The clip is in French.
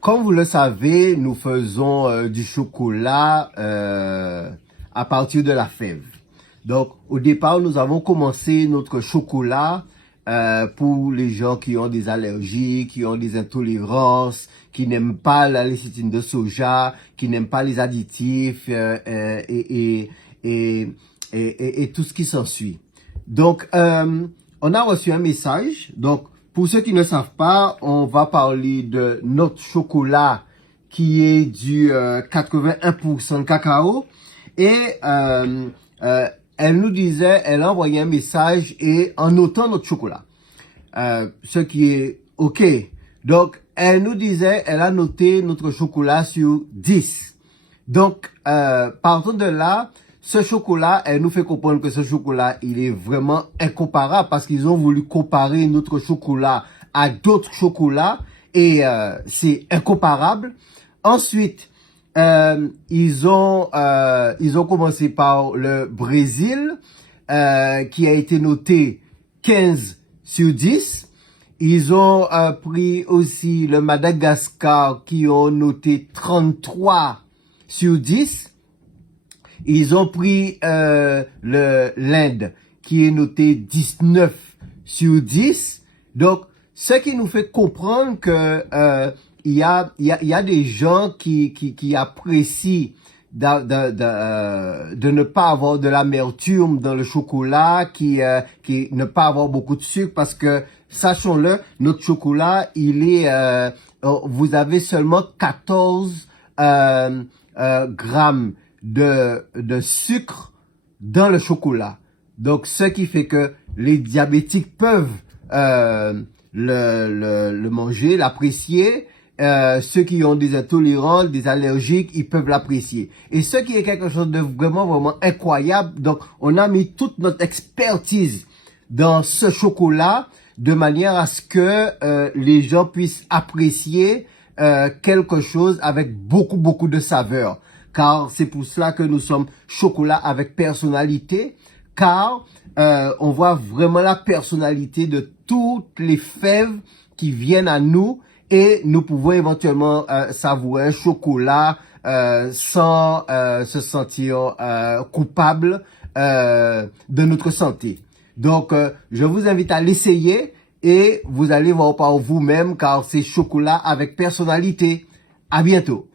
Comme vous le savez, nous faisons du chocolat à partir de la fève. Donc, au départ, nous avons commencé notre chocolat pour les gens qui ont des allergies, qui ont des intolérances, qui n'aiment pas la lécithine de soja, qui n'aiment pas les additifs et tout ce qui s'ensuit. Donc, on a reçu un message. Donc, pour ceux qui ne savent pas, on va parler de notre chocolat qui est du 81% de cacao. Et elle nous disait, elle a envoyé un message et en notant notre chocolat. Ce qui est OK. Donc, elle nous disait, elle a noté notre chocolat sur 10. Donc, partant de là, ce chocolat, elle nous fait comprendre que ce chocolat, il est vraiment incomparable parce qu'ils ont voulu comparer notre chocolat à d'autres chocolats et c'est incomparable. Ensuite, ils ont commencé par le Brésil qui a été noté 15 sur 10. Ils ont pris aussi le Madagascar qui ont noté 33 sur 10. Ils ont pris l'Inde qui est noté 19 sur 10. Donc, ce qui nous fait comprendre que il y a des gens qui apprécient de ne pas avoir de l'amertume dans le chocolat, qui ne pas avoir beaucoup de sucre parce que, sachons-le, notre chocolat, il est, vous avez seulement 14 grammes de sucre dans le chocolat. Donc, ce qui fait que les diabétiques peuvent le manger, l'apprécier. Ceux qui ont des intolérances, des allergiques, ils peuvent l'apprécier. Et ce qui est quelque chose de vraiment incroyable. Donc, on a mis toute notre expertise dans ce chocolat de manière à ce que les gens puissent apprécier quelque chose avec beaucoup de saveur. Car c'est pour cela que nous sommes chocolat avec personnalité, car on voit vraiment la personnalité de toutes les fèves qui viennent à nous et nous pouvons éventuellement savourer un chocolat sans se sentir coupable de notre santé. Donc, je vous invite à l'essayer et vous allez voir par vous-même car c'est chocolat avec personnalité. À bientôt.